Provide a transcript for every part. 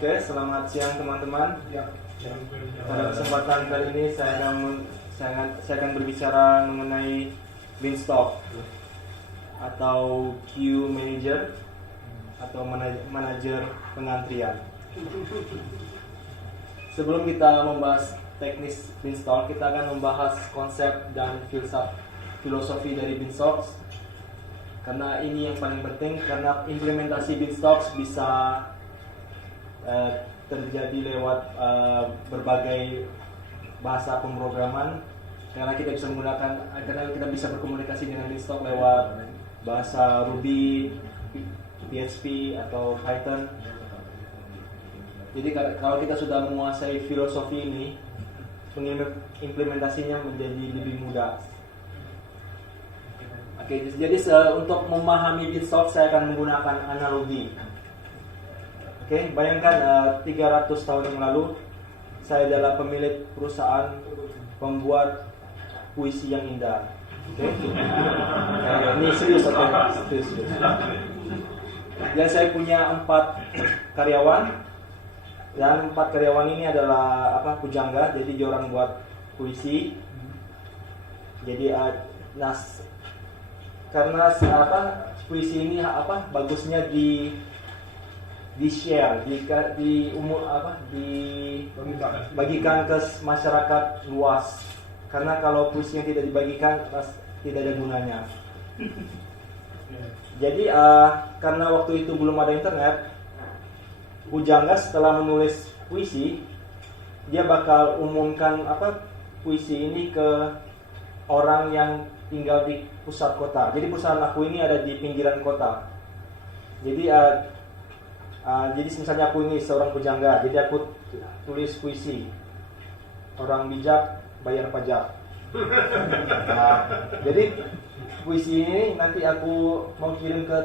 Oke, selamat siang teman-teman. Pada kesempatan kali ini saya akan berbicara mengenai Beanstalk atau queue manager atau manajer pengantrian. Sebelum kita membahas teknis Beanstalk, kita akan membahas konsep dan filosofi dari Beanstalk. Karena ini yang paling penting, karena implementasi Beanstalk bisa terjadi lewat berbagai bahasa pemrograman, karena kita bisa berkomunikasi dengan Beanstalk lewat bahasa Ruby, PHP atau Python. Jadi kalau kita sudah menguasai filosofi ini, implementasinya menjadi lebih mudah. Oke, jadi untuk memahami Beanstalk saya akan menggunakan analogi. Oke, bayangkan 300 tahun yang lalu saya adalah pemilik perusahaan pembuat puisi yang indah. Oke, ini serius, oke? Serius. Dan saya punya 4 karyawan, dan 4 karyawan ini adalah pujangga, jadi dia orang buat puisi. Jadi karena puisi ini bagusnya di-share, dibagikan ke masyarakat luas. Karena kalau puisinya tidak dibagikan, tidak ada gunanya. Jadi karena waktu itu belum ada internet, pujangga setelah menulis puisi, dia bakal umumkan puisi ini ke orang yang tinggal di pusat kota. Jadi perusahaan aku ini ada di pinggiran kota. Jadi misalnya aku ini seorang pujangga, jadi aku tulis puisi. Orang bijak bayar pajak. Nah, jadi puisi ini nanti aku mau kirim ke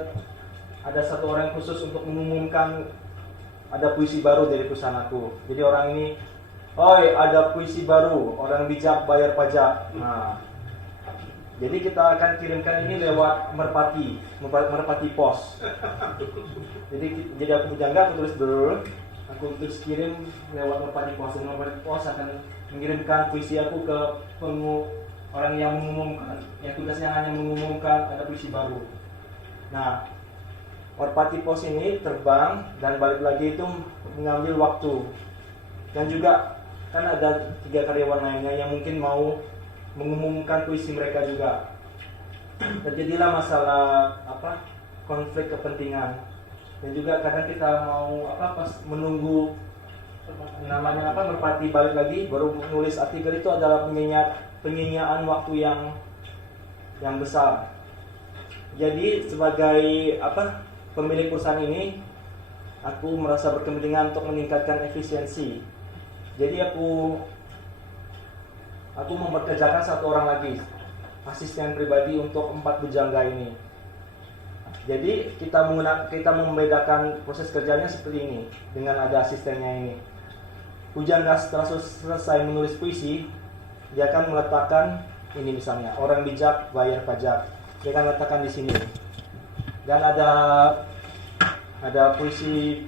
ada satu orang khusus untuk mengumumkan ada puisi baru dari perusahaan aku. Jadi orang ini, "Oi, ada puisi baru, orang bijak bayar pajak." Nah, jadi kita akan kirimkan ini lewat merpati pos. Jadi aku pujangga, aku tulis dulu, aku terus kirim lewat merpati pos. Dan merpati pos akan mengirimkan puisi aku ke orang yang mengumumkan, yang tugasnya hanya mengumumkan ada puisi baru. Nah, merpati pos ini terbang dan balik lagi itu mengambil waktu. Dan juga kan ada 3 karyawan lainnya yang mungkin mau mengumumkan puisi mereka juga. Terjadilah masalah konflik kepentingan. Dan juga kadang kita mau pas menunggu namanya merpati balik lagi baru menulis artikel, itu adalah penyinyaan waktu yang besar. Jadi sebagai pemilik perusahaan ini, aku merasa berkepentingan untuk meningkatkan efisiensi. Jadi aku mempekerjakan 1 orang lagi, asisten pribadi untuk 4 pujangga ini. Jadi kita membedakan proses kerjanya seperti ini dengan ada asistennya ini. Pujangga setelah selesai menulis puisi, dia akan meletakkan ini, misalnya orang bijak bayar pajak. Dia akan letakkan di sini. Dan ada puisi,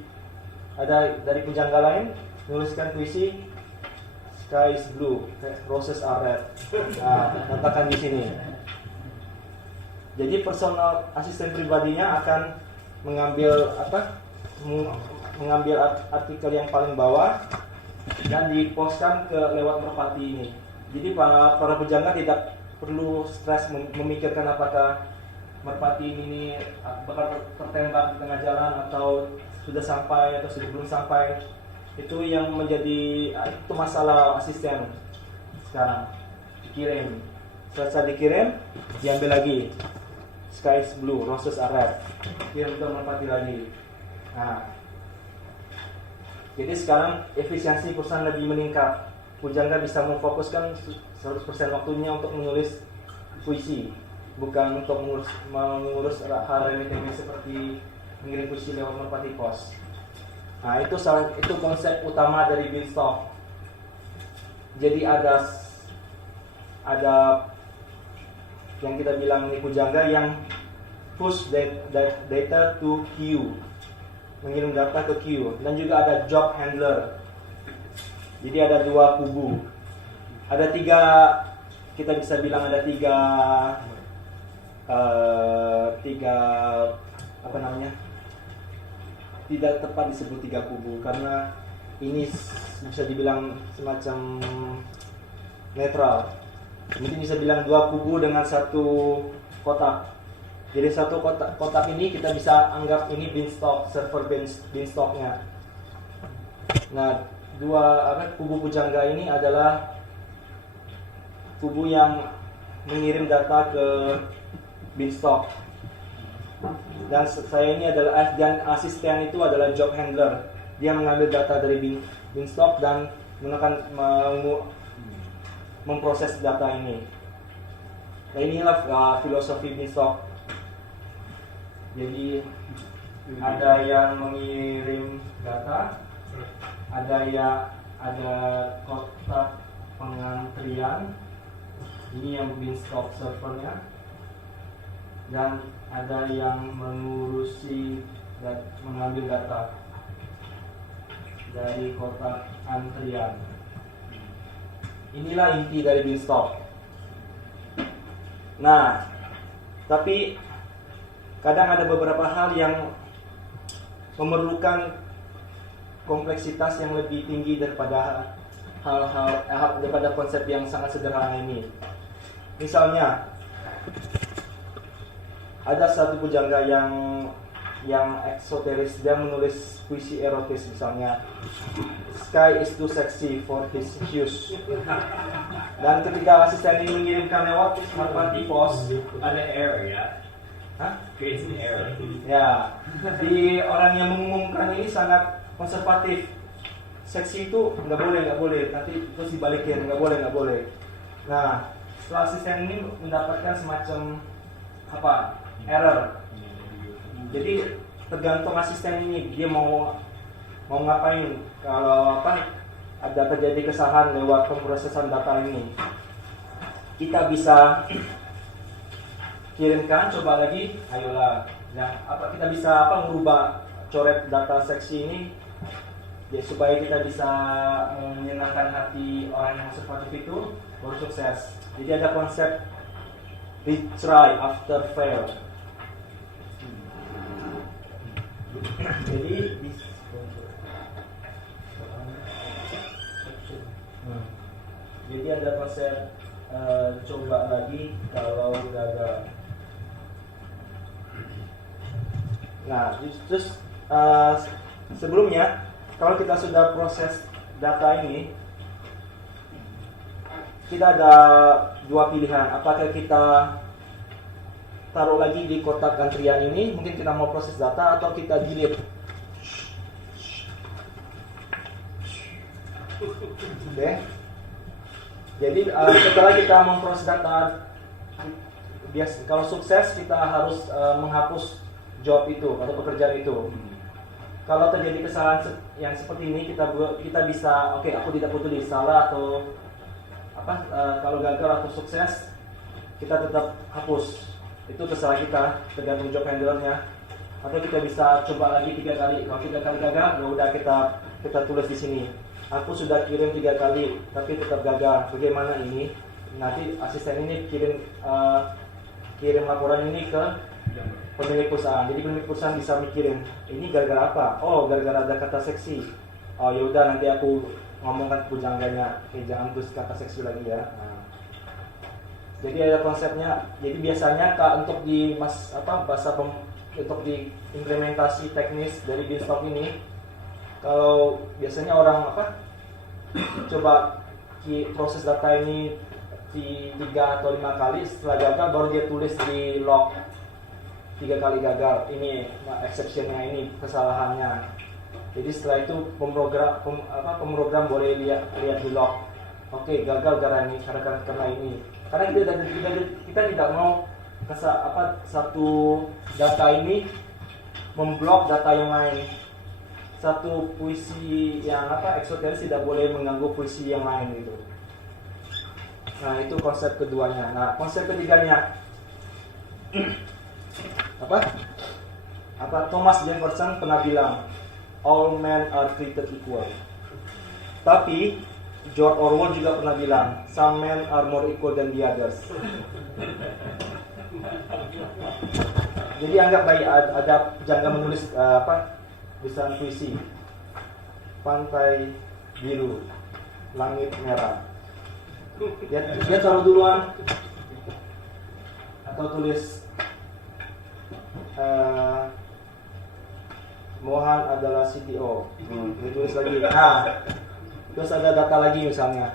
ada dari pujangga lain menuliskan puisi Sky is blue, roses are red. Letakkan di sini. Jadi personal asisten pribadinya akan mengambil artikel yang paling bawah dan dipostkan lewat merpati ini. Jadi para pujangga tidak perlu stres memikirkan apakah merpati ini bakal tertembak di tengah jalan atau sudah sampai atau sudah belum sampai. Itu yang menjadi masalah asisten. Sekarang dikirim, selesai dikirim, diambil lagi. Sky is blue, roses are red. Kirim ke merpati lagi. Nah, jadi sekarang efisiensi perusahaan lebih meningkat. Pujangga bisa memfokuskan 100% waktunya untuk menulis puisi, bukan untuk mengurus hal remeh-temeh seperti mengirim puisi lewat merpati pos. Nah, itu konsep utama dari Beanstalk. Jadi ada yang kita bilang ini pujangga yang push data to queue. mengirim data ke queue, dan juga ada job handler. Jadi ada dua kubu. Ada tiga, kita bisa bilang ada tiga apa namanya? Tidak tepat disebut tiga kubu karena ini bisa dibilang semacam netral. Mungkin bisa bilang dua kubu dengan satu kotak. Jadi satu kotak ini kita bisa anggap ini beanstalk, server beanstalknya. Nah, kubu pujangga ini adalah kubu yang mengirim data ke beanstalk. Dan saya ini adalah, dan asisten itu adalah job handler. Dia mengambil data dari beanstalk dan memproses data ini. Nah, inilah filosofi beanstalk. Jadi ada yang mengirim data, ada kotak pengantrian, ini yang beanstalk servernya, dan ada yang mengurusi dan mengambil data dari kotak antrian. Inilah inti dari beanstalk. Nah, tapi kadang ada beberapa hal yang memerlukan kompleksitas yang lebih tinggi daripada daripada konsep yang sangat sederhana ini. Misalnya, ada satu pujangga yang eksoteris, dia menulis puisi erotis misalnya, "Sky is too sexy for his shoes." Dan ketika asisten ini mengirimkan lewat smartphone pos, Ada error ya. hah? Creates an error. Ya, di orang yang mengumumkan ini sangat konservatif. Seksi itu nggak boleh, nanti terus dibalikin, nggak boleh. Nah, setelah asisten ini mendapatkan semacam error. Jadi tergantung asisten ini dia mau ngapain. Kalau ada terjadi kesalahan lewat pemrosesan data ini, kita bisa kirimkan, coba lagi, ayolah. Nah, kita bisa merubah coret data seksi ini ya, supaya kita bisa menyenangkan hati orang yang konservatif itu, baru sukses. Jadi ada konsep retry after fail. Jadi ada konsep coba lagi kalau gagal. Nah, terus sebelumnya kalau kita sudah proses data ini, kita ada dua pilihan. Apakah kita taruh lagi di kotak antrian ini, mungkin kita mau proses data, atau kita delete. Oke. Jadi setelah kita memproses data, kalau sukses kita harus menghapus job itu atau pekerjaan itu. Kalau terjadi kesalahan yang seperti ini, kita bisa, aku tidak peduli salah atau kalau gagal atau sukses, kita tetap hapus. Itu terserah kita, tergantung job handlernya. Atau kita bisa coba lagi 3 kali. Kalau 3 kali gagal, ya udah kita tulis di sini. Aku sudah kirim 3 kali, tapi tetap gagal. Bagaimana ini? Nanti asisten ini kirim laporan ini ke pemilik perusahaan. Jadi pemilik perusahaan bisa mikirin, ini gara-gara apa? Oh, gara-gara ada kata seksi. Oh, ya udah nanti aku ngomongkan pujangganya. Jangan tulis kata seksi lagi ya. Nah. Jadi ada konsepnya. Jadi biasanya untuk di untuk di implementasi teknis dari beanstalk ini, kalau biasanya orang coba proses data ini di 3 atau 5 kali, setelah gagal baru dia tulis di log 3 kali gagal. Ini exceptionnya, ini kesalahannya. Jadi setelah itu pemrogram boleh lihat di log. Oke, gagal karena ini. Karena kita tidak mau satu data ini memblok data yang lain. Satu puisi yang eksoteris tidak boleh mengganggu puisi yang lain gitu. Nah, itu konsep keduanya. Nah, konsep ketiganya Thomas Jefferson pernah bilang all men are treated equal. Tapi George Orwell juga pernah bilang some men are more equal than the others. Jadi anggap baik ada jangka menulis tulisan puisi. Pantai biru, langit merah. Dia taruh duluan atau tulis Mohan adalah CTO. Dia tulis lagi. Terus ada data lagi misalnya.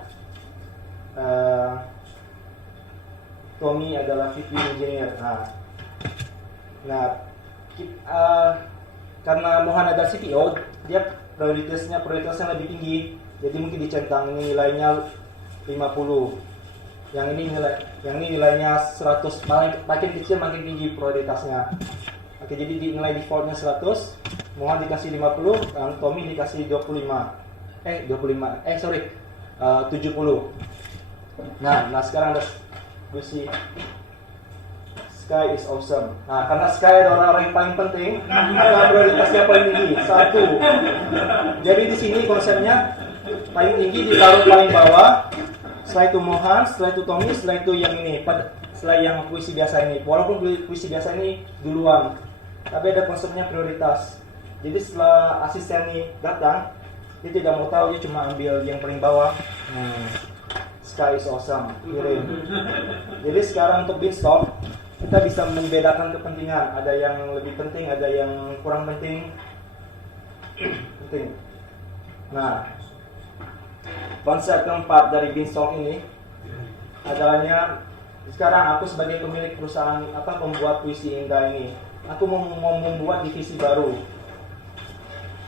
Tommy adalah VP engineer. Karena Mohan adalah CTO, dia prioritasnya lebih tinggi. Jadi mungkin dicentang ini nilainya 50. Yang ini nilainya 100. Makin kecil makin tinggi prioritasnya. Oke, jadi nilai defaultnya 100, Mohan dikasih 50, Tommy dikasih 70. Nah sekarang ada puisi Sky is awesome. Nah, karena Sky adalah orang yang paling penting, maka prioritasnya paling tinggi. 1. Jadi di sini konsepnya paling tinggi ditaruh paling bawah. Setelah itu Mohan, setelah itu Tommy, setelah itu yang ini. Setelah yang puisi biasa ini. Walaupun puisi biasa ini duluan, tapi ada konsepnya prioritas. Jadi setelah asisten ini datang, dia tidak mau tahu, dia cuma ambil yang paling bawah. Sky is awesome, kirim. Jadi sekarang untuk Beanstalk, kita bisa membedakan kepentingan. Ada yang lebih penting, ada yang kurang penting. Nah, konsep keempat dari Beanstalk ini adalahnya, sekarang aku sebagai pemilik perusahaan pembuat puisi indah ini, aku mau membuat divisi baru,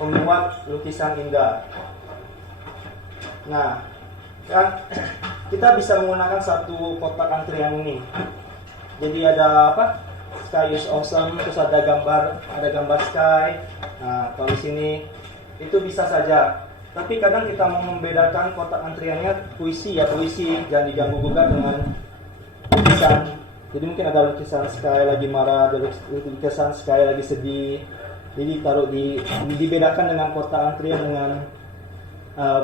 pembuat lukisan indah. Nah, kan kita bisa menggunakan satu kotak antrian ini. Jadi ada Sky is awesome, terus ada gambar sky. Nah, kalau di sini itu bisa saja. Tapi kadang kita mau membedakan kotak antriannya puisi, jangan diganggu gugat dengan lukisan. Jadi mungkin ada lukisan Sky lagi marah, ada lukisan Sky lagi sedih. Jadi dibedakan dengan kotak antrian dengan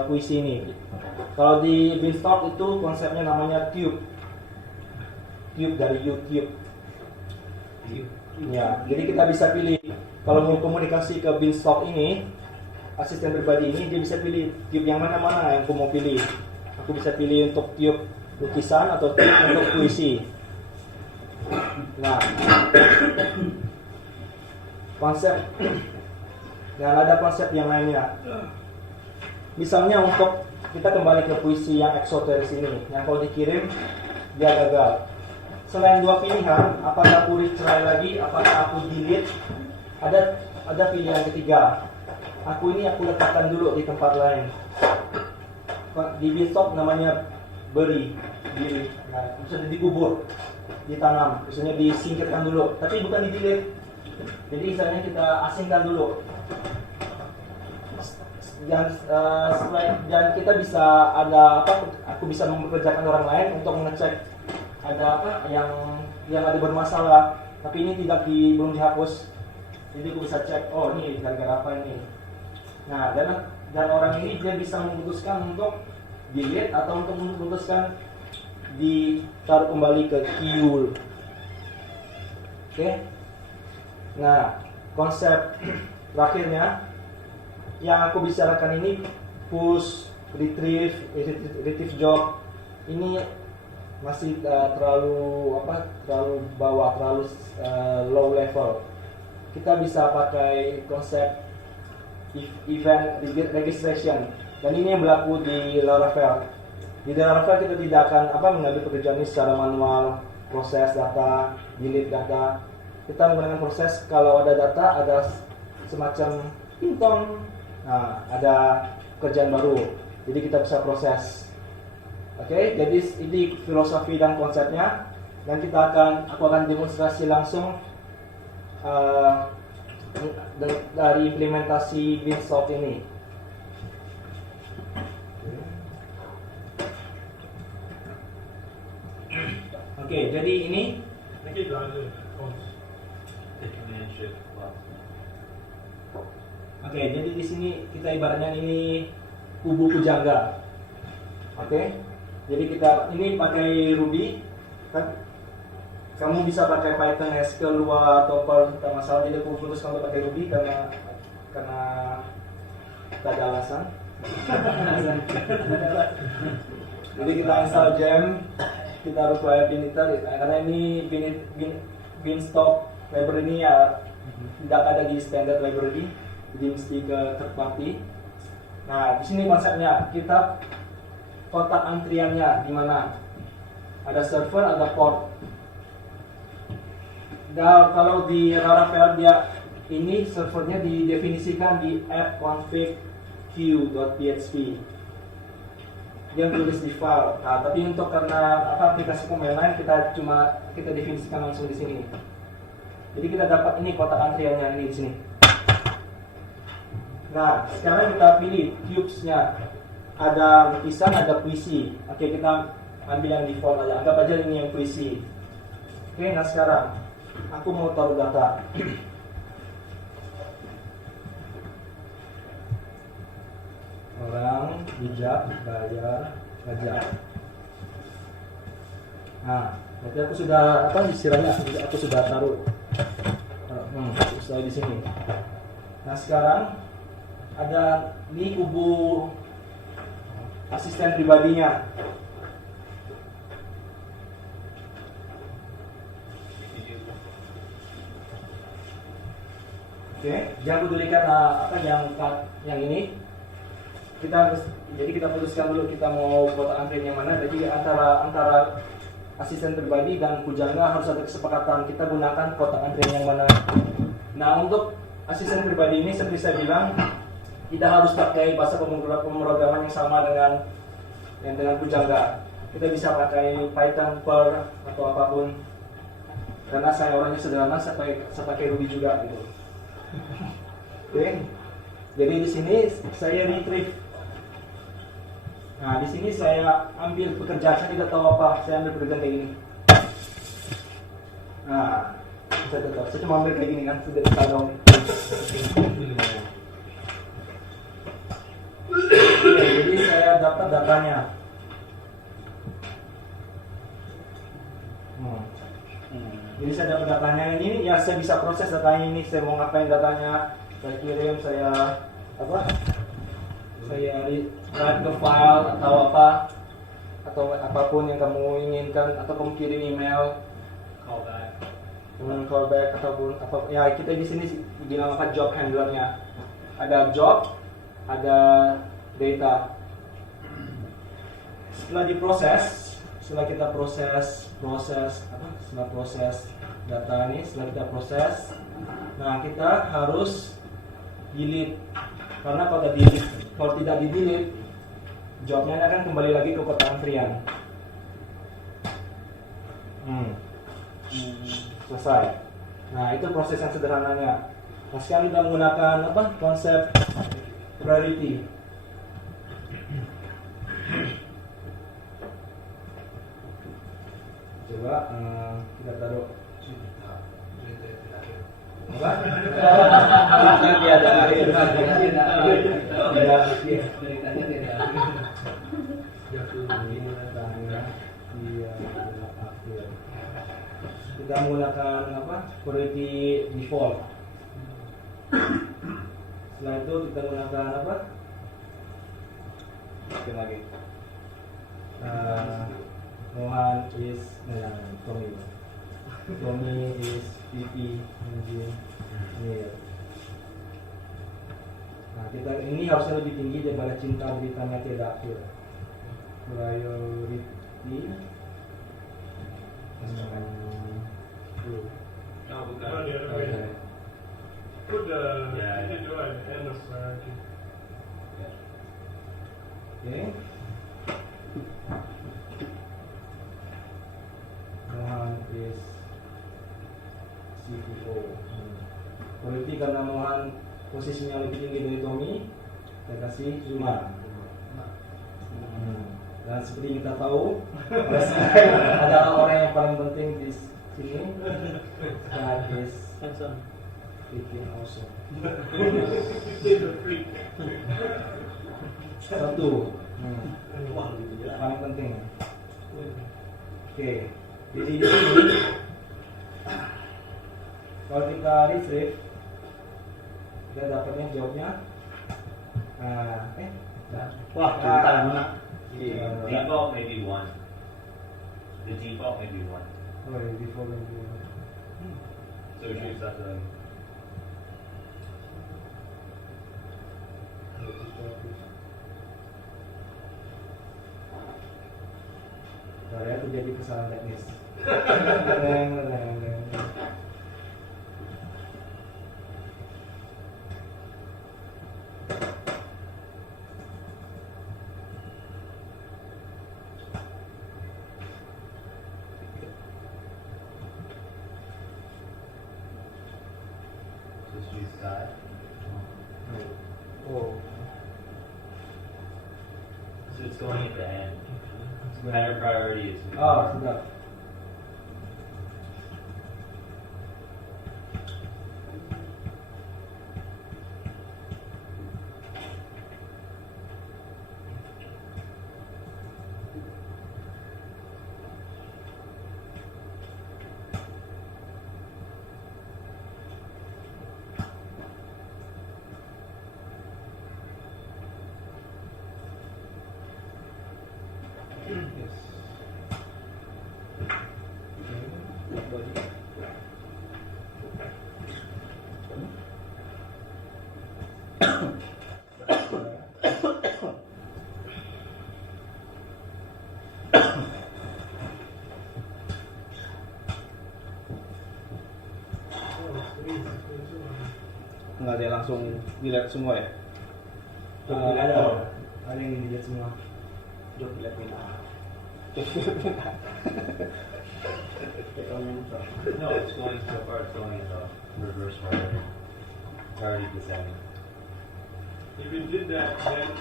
puisi ini. Kalau di Beanstalk itu konsepnya namanya Cube dari YouTube. Ya, jadi kita bisa pilih kalau mau komunikasi ke Beanstalk ini, asisten pribadi ini, dia bisa pilih Cube yang mana yang aku mau pilih. Aku bisa pilih untuk Cube lukisan atau Cube untuk puisi. Nah, konsep dan ada konsep yang lainnya. Misalnya untuk kita kembali ke puisi yang eksoteris ini, yang kalau dikirim dia gagal. Selain dua pilihan, apakah aku retry lagi, apakah aku delete, ada pilihan ketiga. Aku letakkan dulu di tempat lain. Di Beanstalk namanya bury, misalnya dikubur, ditanam, misalnya disingkirkan dulu, tapi bukan di delete. Jadi misalnya kita asingkan dulu. Dan kita bisa aku bisa mempekerjakan orang lain untuk mengecek ada yang ada bermasalah, tapi ini belum dihapus. Jadi aku bisa cek, oh ini gara-gara apa ini. Nah, dan orang ini dia bisa memutuskan untuk delete atau untuk memutuskan ditaruh kembali ke queue. Oke. Nah, konsep terakhirnya yang aku bicarakan ini push, retrieve job ini masih terlalu bawah, terlalu low level. Kita bisa pakai konsep event registration, dan ini yang berlaku di Laravel. Di Laravel kita tidak akan mengambil pekerjaan ini secara manual, proses data, delete data. Kita menggunakan proses kalau ada data, ada semacam ping-tong. Nah, ada pekerjaan baru, jadi kita bisa proses. Oke, jadi ini filosofi dan konsepnya, dan aku akan demonstrasi langsung dari implementasi Beanstalk ini. Oke, jadi ini Oke, jadi di sini kita ibaratnya ini kubu pujangga. Oke, jadi kita ini pakai Ruby, kan? Kamu bisa pakai Python, SQL, Lua atau Perl, tidak masalah. Jadi aku putuskan untuk pakai Ruby karena tak ada alasan. Jadi kita install gem, kita require binitel karena ini beanstalk library ini ya tidak ada di standard library, jadi mesti ke third party. Nah, di sini konsepnya kita kotak antriannya di mana? Ada server, ada port. Dan kalau di Laravel dia ini servernya didefinisikan di app config.q.php. Dia tulis di file. Nah, tapi untuk karena aplikasi pemain lain kita definisikan langsung di sini. Jadi kita dapat ini kotak antriannya ini di sini. Nah, sekarang kita pilih cubes-nya. Ada lukisan, ada puisi. Oke, kita ambil yang default aja. Anggap aja ini yang puisi. Oke, nah sekarang aku mau taruh data. Orang bijak bayar pajak. Nah, berarti aku sudah istilahnya aku sudah taruh di sini. Nah, sekarang ada di kubu asisten pribadinya. Oke, jangan pedulikan yang ini. Jadi kita putuskan dulu kita mau kotak antrian yang mana. Jadi antara asisten pribadi dan pujangga harus ada kesepakatan kita gunakan kotak antrian yang mana. Nah, untuk asisten pribadi ini seperti saya bilang tidak harus pakai bahasa pemrograman yang sama dengan pujangga. Kita bisa pakai Python, Perl atau apapun. Karena saya orangnya sederhana, saya pakai Ruby juga gitu. Oke. Jadi di sini saya retrieve. Nah, di sini saya ambil pekerjaan, saya tidak tahu apa, saya ambil pekerjaan kayak gini. Nah, saya cuma ambil kayak gini kan, sudah tahu. Jadi saya dapat datanya. Jadi saya dapat datanya ini, ya saya bisa proses datanya ini. Saya mau ngapain datanya? Saya kirim, saya write ke file atau apapun yang kamu inginkan, atau kamu kirim email, callback ataupun apa. Ya kita di sini bilang job handlernya. Ada job, ada data. Setelah diproses, setelah kita proses data ini, setelah kita proses, nah kita harus delete. Karena kalau tidak di delete, jobnya akan kembali lagi ke kotak antrian. Selesai. Nah, itu proses yang sederhananya. Nah, sekarang kita menggunakan konsep priority. Coba kita taruh apa? Nanti ada akhir. Kita menggunakan priority default. Setelah itu kita menggunakan Oke lagi. Mohan is Tommy is PP engineer. Nah, kita ini harusnya lebih tinggi daripada cinta beritanya tidak akhir. Priority. No, bukan. Oh, the other way. Put the Yeah. you can do it end of priority. Okay. Mohan is CPO. Priority karena Mohan posisinya lebih tinggi dari Tommy, kita kasih Zuma. Dan seperti kita tahu, adalah orang yang paling penting di sini. That is Freaking awesome. He's a freak. Satu. Wah, gitu ya. Paling penting. Oke. Jadi di sini kalau kita retrieve kita dapatnya jawabnya. Wah, cinta guna. Default may be 1. The default may be 1. Oh, ya, before we do. So choose that then. Nah, ya, terjadi kesalahan teknis. Reng. Just choose that. Oh, So it's going at the end. Higher priority is. oh, sudah. Yes. Enggak, dia langsung dilihat semua ya? Ada yang dilihat semua. Jok dilihat minta. No, it's going so far. It's going in the reverse priority. Priority descending. If you did that, then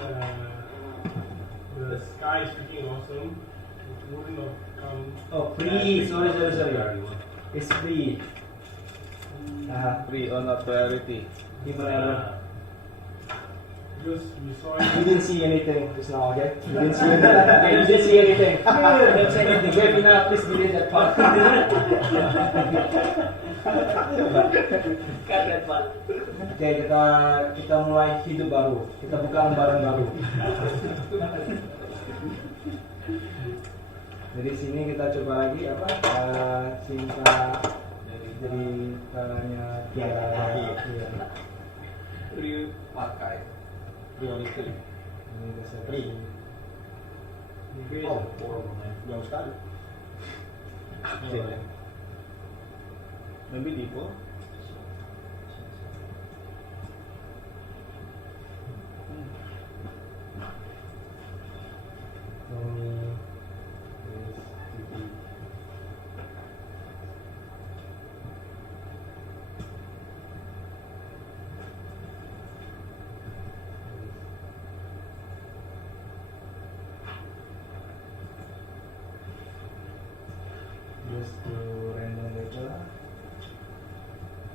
the sky is freaking awesome. It wouldn't have come. Oh, free. Sorry. Priority 1. It's free. Free or not priority. Gimana? Because you saw You it. didn't see anything just now, okay? You didn't see anything. Okay, you didn't see anything. Don't say anything. Kevina, please delete that part. Kaget Pak. Oke, kita mulai hidup baru. Kita buka lembaran baru. Jadi sini kita coba lagi apa? Cinta jadi tanya Tiara. Ryu pakai. Realistik. Ini dasar. Here's a horrible name. Jauh sekali. Maybe default. Just to random data,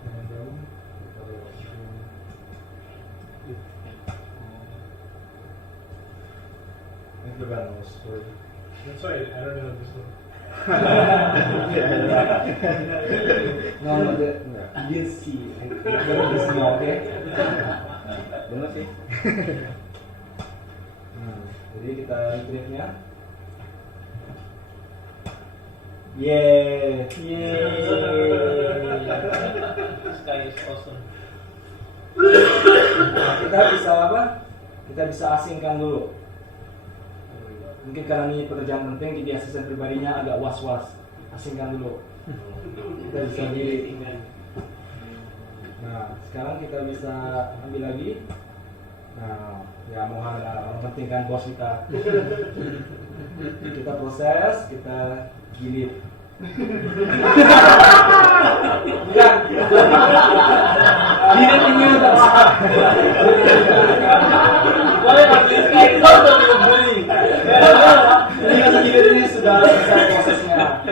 random. Everyone knows story. That's why I don't know this one. No, you didn't see. You small, okay? Benar sih. Jadi kita retrieve-nya. Yeah. Sky is awesome. Nah, kita bisa apa? Kita bisa asingkan dulu. Mungkin karena ini pekerjaan penting, jadi asisten pribadinya agak was-was. Asingkan dulu. Kita bisa di. Nah, sekarang kita bisa ambil lagi. Nah, ya mohon orang penting kan bos kita. Kita proses, kita jilid. Bukan. Jilid ini untuk boleh pakai Sky itu untuk dibully. Jadi masa jilid ini sudah selesai prosesnya.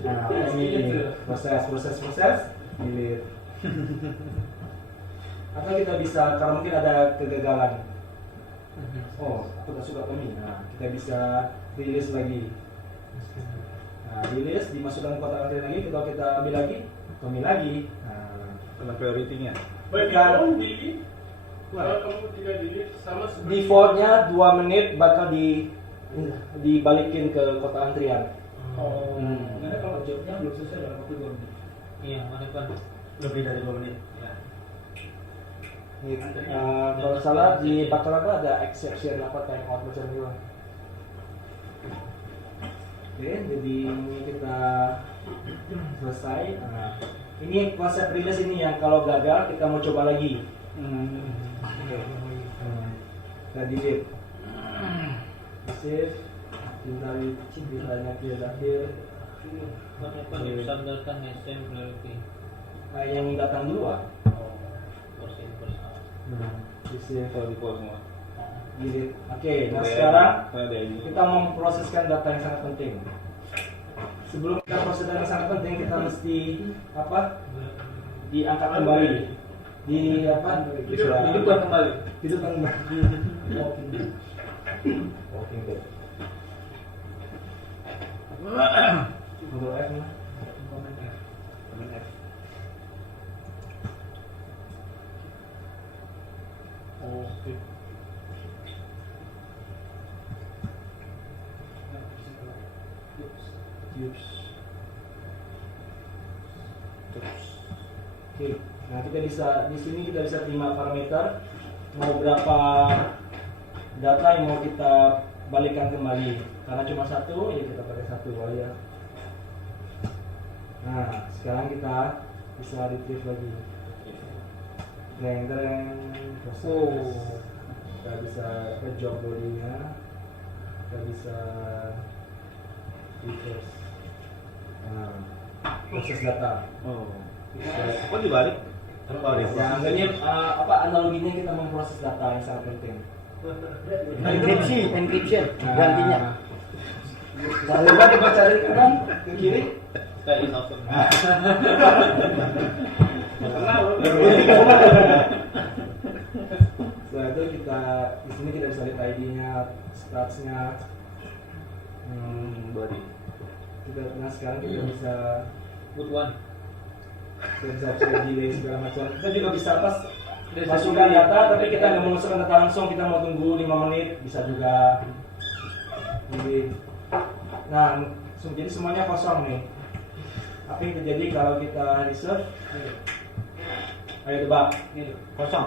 Nah, ini proses proses, delete. Atau kita bisa, kalau mungkin ada kegagalan, oh aku tak suka Tommy, nah kita bisa release lagi. Nah release, dimasukkan kotak antrian lagi, kalau kita ambil lagi, Tommy lagi. Nah, Karena priority-nya. Baik, Kan. kamu delete. Kalau kamu tidak delete sama seperti defaultnya 2 menit bakal dibalikin ke kotak antrian. Oh. Karena kalau jobnya belum selesai dalam waktu 2 menit. Iya, mana kan? Lebih dari 2 menit. Ya. Kalau salah di bakal apa ada exception apa time out macam itu. Oke, jadi ini kita selesai. Nah, ini konsep release ini yang kalau gagal kita mau coba lagi. Kita delete. Save. Hindari cintanya dia akhir. Mana kan disandarkan SM priority. Nah, yang datang duluan. Oh, persen bersama. Save. Kalau di pause semua. Delete. Oke, nah sekarang Ada ini. kita memproseskan data yang sangat penting. Sebelum kita proses data yang sangat penting, kita mesti apa? Diangkat kembali. Di apa? Hidupkan kembali. Hidupkan kembali. Walking dead. Control F nih. Oke. Use. Oke, nah kita bisa di sini kita bisa terima parameter mau berapa data yang mau kita balikkan kembali. Karena cuma satu, ya kita pakai satu kali ya. Nah, sekarang kita bisa retrieve lagi. Tereng proses. Kita bisa ke job body-nya. Kita bisa reverse. Nah, proses data. Oh. Oh dibalik. Yang ini apa analoginya kita memproses data yang sangat penting. Encryption. Gantinya. Coba dibaca dari kanan ke kiri. Sky is awesome. Setelah itu kita di sini kita bisa lihat ID-nya, statusnya. Body. Nah sekarang kita bisa Good one. delay segala macam. Kita juga bisa pas masukkan data, tapi kita nggak mau masukkan data langsung, kita mau tunggu 5 menit, bisa juga. Jadi, nah, jadi semuanya kosong nih. Apa yang terjadi kalau kita research? Ayo tebak. Kosong.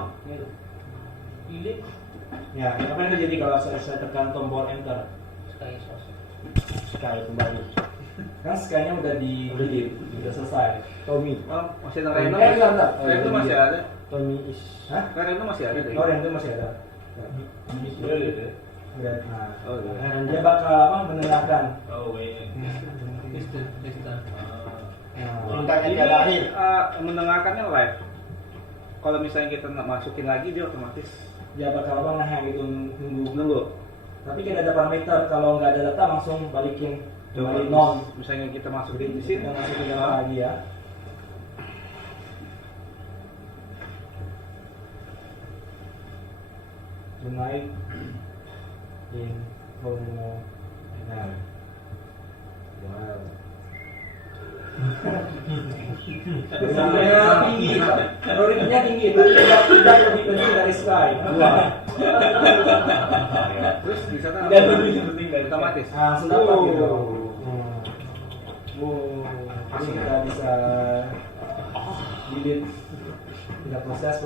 Delete. Ya, apa yang terjadi kalau saya tekan tombol enter? Sky is awesome. Sky kembali. Kan Sky-nya udah di delete, udah selesai. Tommy. Oh, masih ada Reno. Reno masih ada. Tommy is. Hah? Reno masih ada. Oh, Reno masih ada. Udah. Nah, Oh, iya. dan dia bakal apa? Mendengarkan. Oh, iya. Listen. Nah, Ini mendengarkannya live. Kalau misalnya kita nak masukin lagi dia otomatis dia bakal apa? Ngehang gitu nunggu. nunggu. Tapi kan ada parameter kalau nggak ada data langsung balikin kembali non. Misalnya kita masukin di sini, Kita masukin data lagi ya. Tonight in Homo. Nah. Wow. Sebenarnya tinggi, prioritasnya tinggi, tapi tidak lebih penting dari Sky. terus di sana Tidak lebih penting dari otomatis. langsung dapat gitu. Jadi kita bisa delete, kita proses,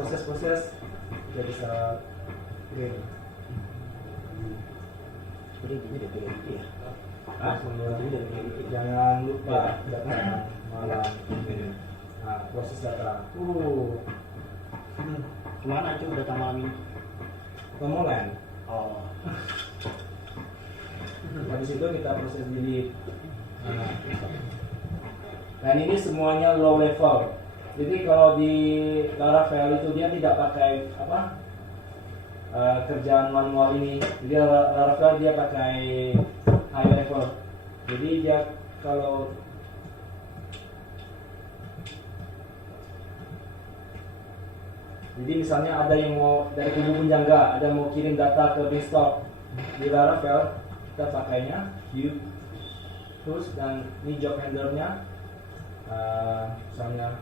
kita bisa print. Jangan lupa data malam. Nah, proses data. Kemana cuy data malam ini? Kemudian, Oh. habis itu kita proses delete. Nah, dan ini semuanya low level. Jadi kalau di Laravel itu dia tidak pakai apa kerjaan manual ini. Jadi Laravel dia pakai high level. Jadi dia kalau Jadi misalnya ada yang mau dari kubu penjangga, ada mau kirim data ke Beanstalk di Laravel, kita pakainya queue terus, dan ini job handlernya misalnya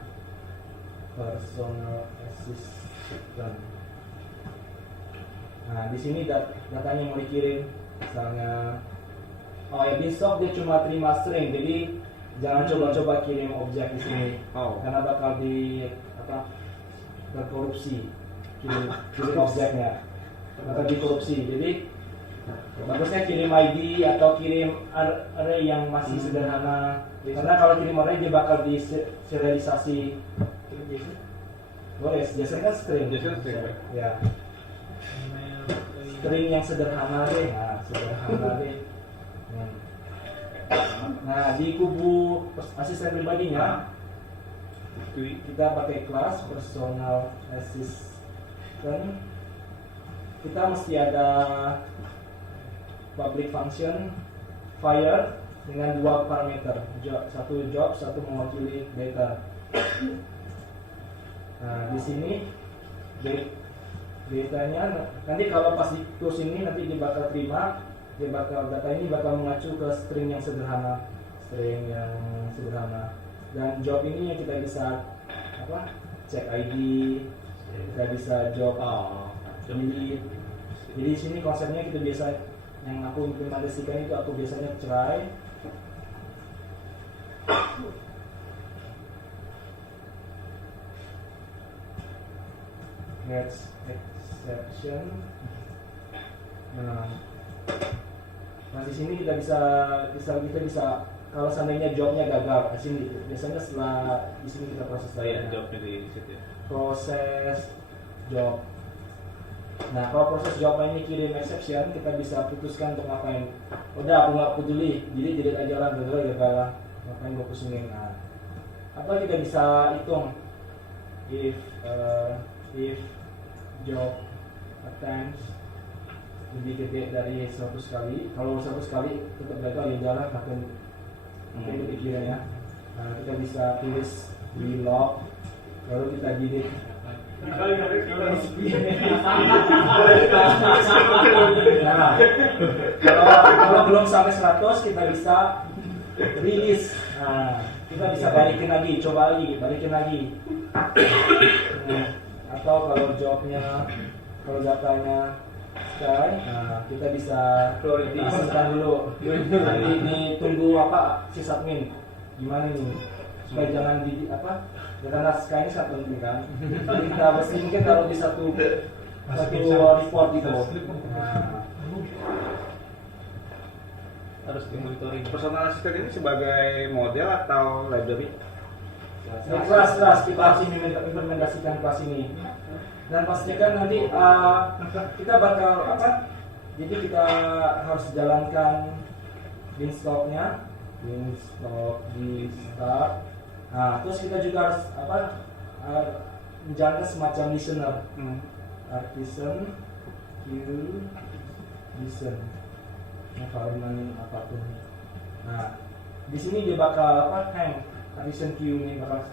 personal assistant. Nah di sini datanya mau dikirim, misalnya Beanstalk dia cuma terima string, jadi jangan coba-coba kirim objek di sini, karena bakal terkorupsi kirim objeknya, bakal dikorupsi. Jadi bagusnya kirim ID atau kirim array yang masih sederhana, karena kalau kirim array dia bakal diserialisasi. Boleh, biasanya kan string. Ya. String yang sederhana deh, Nah di kubu asisten pribadinya kita pakai kelas personal assistant. Kita mesti ada public function fire dengan 2 parameter, satu job, satu mewakili data. Nah di sini datanya nanti kalau pas di tools ini nanti dia bakal terima, data ini bakal mengacu ke string yang sederhana, dan job ini yang kita bisa cek ID, kita bisa job. Jadi di sini konsepnya kita biasa yang aku implementasikan itu aku biasanya try get exception. Nah di sini kita bisa kalau seandainya jobnya gagal, di sini biasanya setelah di sini kita proses jobnya di situ ya. Proses job. Nah kalau proses job ini kirim exception, kita bisa putuskan untuk ngapain. Udah aku nggak peduli, jadi delete aja lah, gagal ngapain gue pusingin. Nah apa kita bisa hitung if job attempts lebih gede dari 100 kali. Kalau 100 kali tetap gagal, ya jalan makin pikirannya. Nah kita bisa tulis di log, baru kita delete. Nah, kalau belum sampai 100 kita bisa release. Nah kita bisa balikin lagi, coba lagi, balikin lagi. Nah, atau kalau jobnya, kalau datanya sky, nah kita bisa simpan dulu. Nanti ditunggu sysadmin gimana nih, supaya jangan karena sky ini sangat penting kan. Jadi kita mesti mungkin taruh di satu report gitu. Nah, Harus dimonitoring. Personal assistant ini sebagai model atau library? kelas kita harus implementasikan kelas ini, dan pastikan nanti kita bakal jadi kita harus jalankan Beanstalk-nya, Beanstalk di start. Nah terus kita juga harus menjalankan semacam listener, artisan queue listen, environment apapun. Nah di sini dia bakal hang artisan queue ini bakal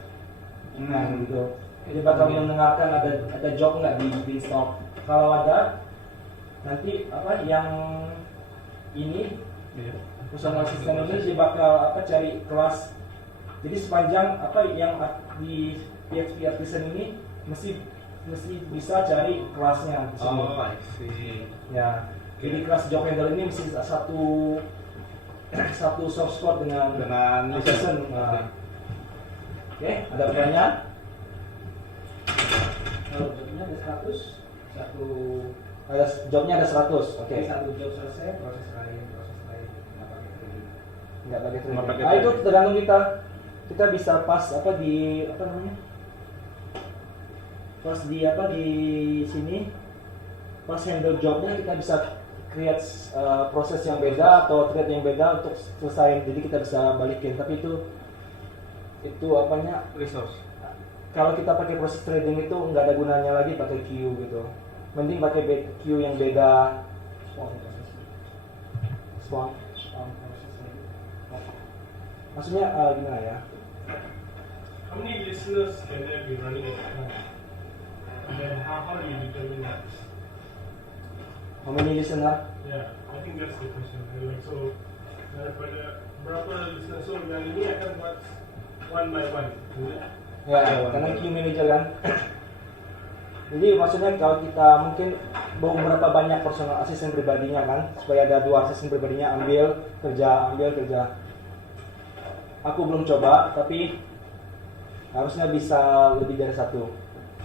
hang gitu. Dia bakal mendengarkan ada job nggak di Beanstalk. Kalau ada, nanti yang ini personal assistant ini dia bakal cari kelas. Jadi sepanjang yang di PHP artisan ini mesti bisa cari kelasnya di sini. I see. Ya. Jadi kelas job handler ini mesti satu source code dengan artisan. Nah. Oke, ada pertanyaan? Kalau jobnya ada 100, Jobnya ada 100. Oke. satu job selesai, proses lain nggak pakai training. Nggak pakai training. Itu tergantung kita bisa pas di sini pas handle jobnya kita bisa create proses yang beda atau thread yang beda untuk selesai. Jadi kita bisa balikin, tapi itu Resource. kalau kita pakai proses trading itu nggak ada gunanya lagi pakai queue gitu. Mending pakai queue yang beda. Spawn prosesnya. Maksudnya gimana ya? How many listeners can there be running at a time? And then how do you determine that? How many listener? Yeah, I think that's the question. Like, so daripada berapa listener, so yang ini akan buat one by one, is it? Ya, karena queue manager kan. Jadi maksudnya kalau kita mungkin beberapa banyak personal asisten pribadinya kan, supaya ada 2 asisten pribadinya ambil kerja. Aku belum coba, tapi harusnya bisa lebih dari 1.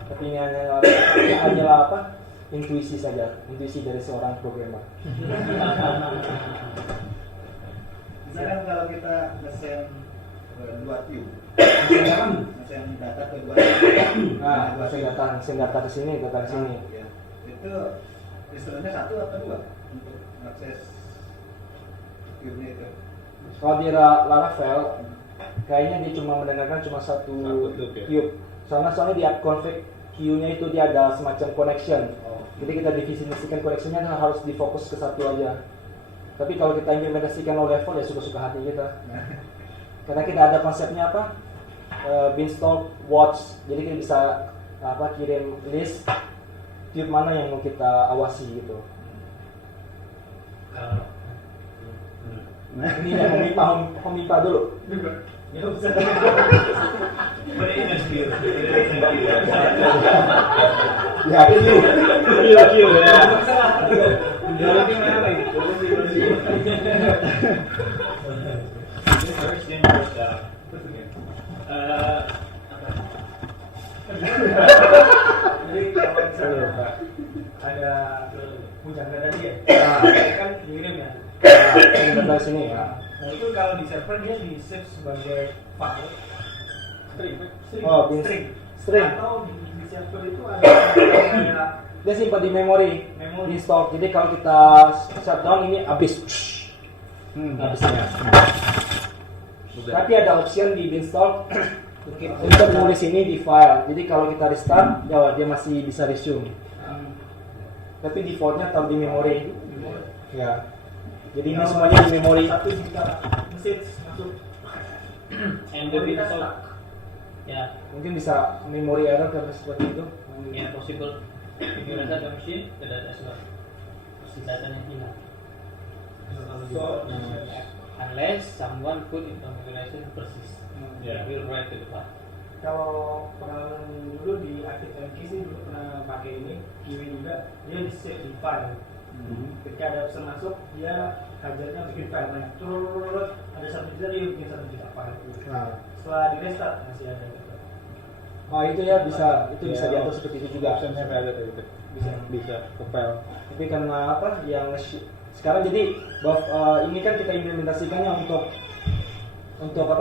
Tapi ini hanyalah apa? Intuisi saja, intuisi dari seorang programmer. Misalkan kalau kita nge-send 2 queue, nge-send data ke 2 queue. Nah, send data ke sini, data ke sini. Ya. Itu listenernya 1 atau 2 untuk akses queue-nya itu. Kalau di Laravel, kayaknya dia cuma mendengarkan cuma satu queue. Soalnya di app config queue-nya itu dia ada semacam connection. Jadi kita definisikan connectionnya harus difokus ke satu aja. Tapi kalau kita implementasikan low level ya suka-suka hati kita. Karena kita ada konsepnya apa? Beanstalk watch. Jadi kita bisa kirim list queue mana yang mau kita awasi gitu. Ini yang homipa dulu. Ya usah. Ya, queue ya. Jadi mana lagi? Jadi kalau misalnya ada Pujangga tadi ya, kan dikirim ya. Yang data sini ya. Nah itu kalau di server dia di save sebagai file String. Atau di server itu ada kayak Dia simpan di memori. Di stok. Jadi kalau kita shutdown ini habis. Habisnya. Tapi ada option di beanstalk untuk nulis ini di file. Jadi kalau kita restart, ya dia masih bisa resume. Tapi defaultnya taruh di memori. Ya. Jadi ini semuanya di memori. 1 juta message masuk. And the beanstalk, ya, Mungkin bisa memori error karena seperti itu. ya possible. If you restart the machine, the data is lost. Datanya hilang. So, unless someone put in configuration persist, Yeah. it will write to the file. Kalau pengalaman dulu di Active MQ sih dulu pernah pakai ini Kiwi juga, dia di save di file. Ketika ada pesan masuk, dia hajarnya bikin file banyak. Turut ada 1 juta, dia bikin 1 juta file. Nah. Setelah di restart masih ada gitu. Oh itu ya bisa diatur seperti itu juga. Optionnya ada tadi. Bisa ke file. Tapi karena apa yang sekarang jadi ini kan kita implementasikannya untuk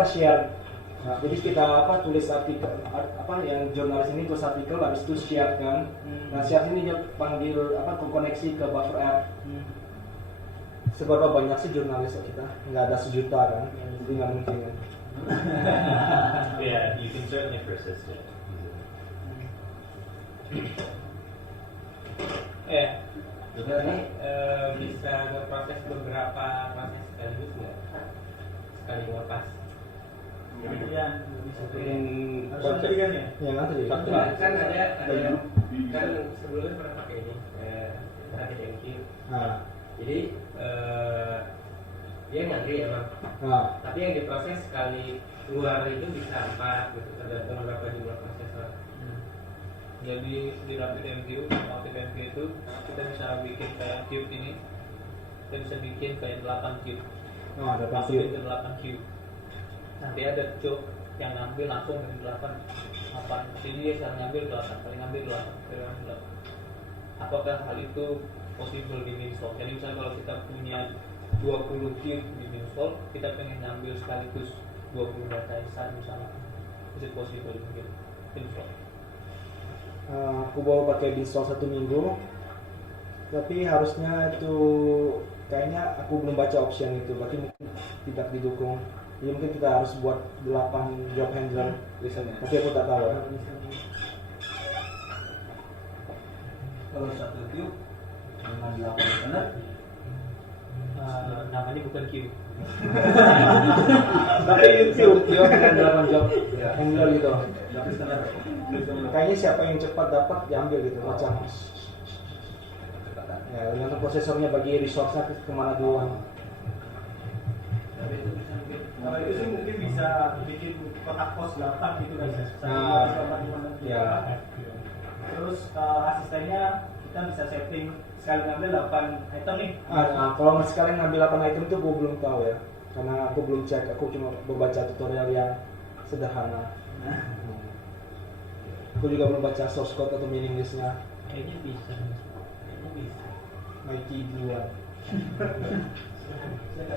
share. Nah, jadi kita tulis artikel yang jurnalis ini tulis artikel habis itu share kan. Nah share ini dia panggil koneksi ke buffer app. Seberapa banyak sih jurnalis kita? Nggak ada 1 juta kan, jadi nggak mungkin kan. Yeah, you can certainly persist it. Ini bisa berproses beberapa proses sekaligus nggak? Sekali lepas. Iya, bisa. Harus konsep- nanti kan ya? Yang nanti di Kan ada kan sebelumnya pernah pakai ini Active MQ. Nah, Jadi dia ngantri emang. nah, Tapi yang diproses sekali keluar itu bisa 4 gitu, tergantung berapa jumlah prosesor. Jadi di RapidMQ, RapidMQ itu kita bisa bikin kayak cube ini, kita bisa bikin kayak 8 cube, oh ada masukin pasti. ke 8 cube. Nanti ada job yang ngambil langsung dari 8. Jadi dia bisa ngambil 8, paling ngambil 8, paling ngambil 8. Apakah hal itu possible di Beanstalk? Jadi misalnya kalau kita punya 20 cube di Beanstalk, kita pengen ngambil sekaligus 20 data besar misalnya, is it possible di Beanstalk? Aku baru pakai Beanstalk 1 minggu, tapi harusnya itu kayaknya aku belum baca option itu, berarti mungkin tidak didukung. Jadi mungkin kita harus buat 8 job handler listennya, tapi aku tak tahu ya. Kalau 1 queue dengan 8 listener, Namanya bukan queue, Tapi YouTube dia dengan 8 job handler gitu. Job listener. Kayaknya siapa yang cepat dapat diambil gitu macam. Ya, dengan prosesornya bagi resource-nya kemana duluan. Kalau itu sih mungkin bisa bikin kotak pos 8 gitu kan. Nah, Ya. ya. Terus asistennya kita bisa setting sekali ngambil 8 item nih. Nah, kalau sekalian ngambil 8 item itu gue belum tahu ya, karena aku belum cek, aku cuma membaca tutorial yang sederhana. Aku juga belum baca source code atau meaning listnya. Kayaknya bisa. Kayaknya bisa. Mighty duluan.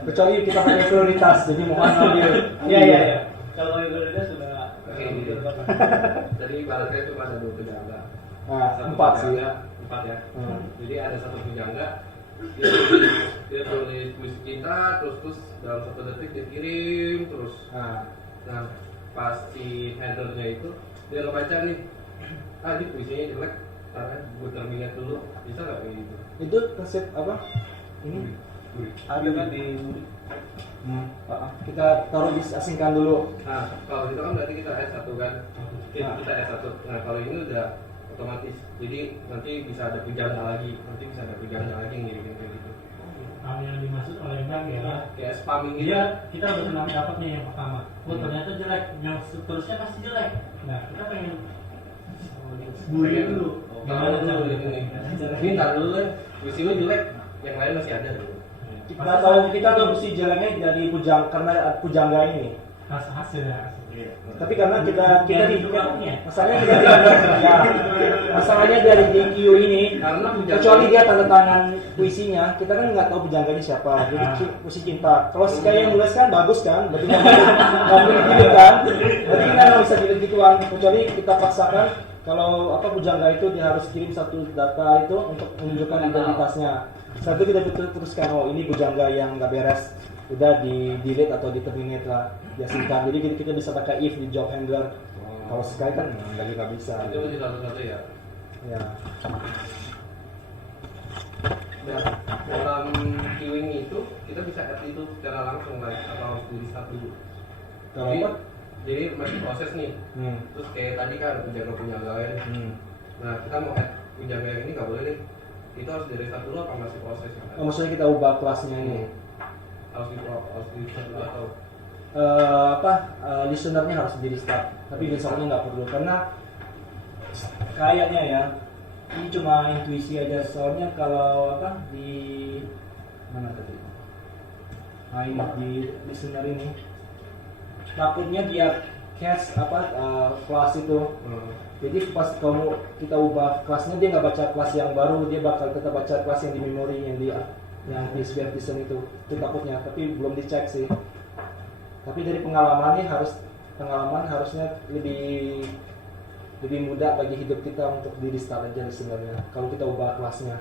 Kecuali kita pakai prioritas, jadi mohon ambil. Iya. Kalau itu udah sudah Oke, gitu. Jadi ibaratnya cuma ada 2 pujangga. Nah, Satu 4 sih. pujangga, 4 ya. Jadi ada satu pujangga, dia tulis puisi kita, terus dalam 1 detik dia kirim terus. Nah, pas si headernya itu dia ngebaca nih, ini puisinya jelek, karena gue terminate dulu, bisa nggak kayak gitu? Itu konsep apa? Ini Ada kan di kita taruh disasingkan dulu. Nah, kalau gitu kan berarti kita S1 kan, kita S1. Nah, kalau ini udah otomatis, jadi nanti bisa ada pujangga lagi, yang ngirimin kayak gitu. Yang dimaksud oleh Bang ya, Kayak spamming gitu. dia kita udah pernah dapatnya yang pertama, ternyata jelek, yang seterusnya pasti jelek. Nah kita pengen bully dulu. Gimana dulu ini? Ini ntar dulu deh, puisi lu jelek, yang lain masih ada dulu. Kita tahu mesti jalannya dari karena pujangga ini. Hasilnya. Tapi karena kita di Yang masalahnya kita ya, masalahnya dari DQ ini, Karena pujangga- kecuali dia tanda tangan puisinya, kita kan nggak tahu pujangganya siapa. Jadi puisi cinta. Kalau sekali yang nulis kan bagus kan, berarti nggak boleh delete kan. Berarti kita nggak bisa delete gituan. Kecuali kita paksakan kalau pujangga itu dia harus kirim satu data itu untuk menunjukkan identitasnya. Satu kita teruskan, oh ini pujangga yang nggak beres, udah di delete atau di terminate lah, diasingkan. Jadi kita bisa pakai if di job handler. Kalau sekali kan nggak bisa. Itu mesti satu-satu ya. Ya. Dan dalam queuing itu kita bisa add itu secara langsung lah, atau harus di restart dulu. Kalau apa? Jadi masih proses nih. Terus kayak tadi kan pujangga ya. Nah, kita mau add pujangga yang ini nggak boleh nih. Itu harus di restart dulu apa masih proses ya? Oh, maksudnya kita ubah kelasnya ini. Harus di restart dulu atau Listenernya harus di restart, tapi misalnya nggak perlu karena kayaknya ya ini cuma intuisi aja, soalnya kalau di mana tadi? Nah ini di listener ini takutnya dia cache kelas itu. Jadi pas kita ubah kelasnya, dia nggak baca kelas yang baru, dia bakal tetap baca kelas yang di memori yang di spare listen itu takutnya, tapi belum dicek sih. Tapi dari pengalaman harusnya lebih mudah bagi hidup kita untuk di restart aja sebenarnya kalau kita ubah kelasnya.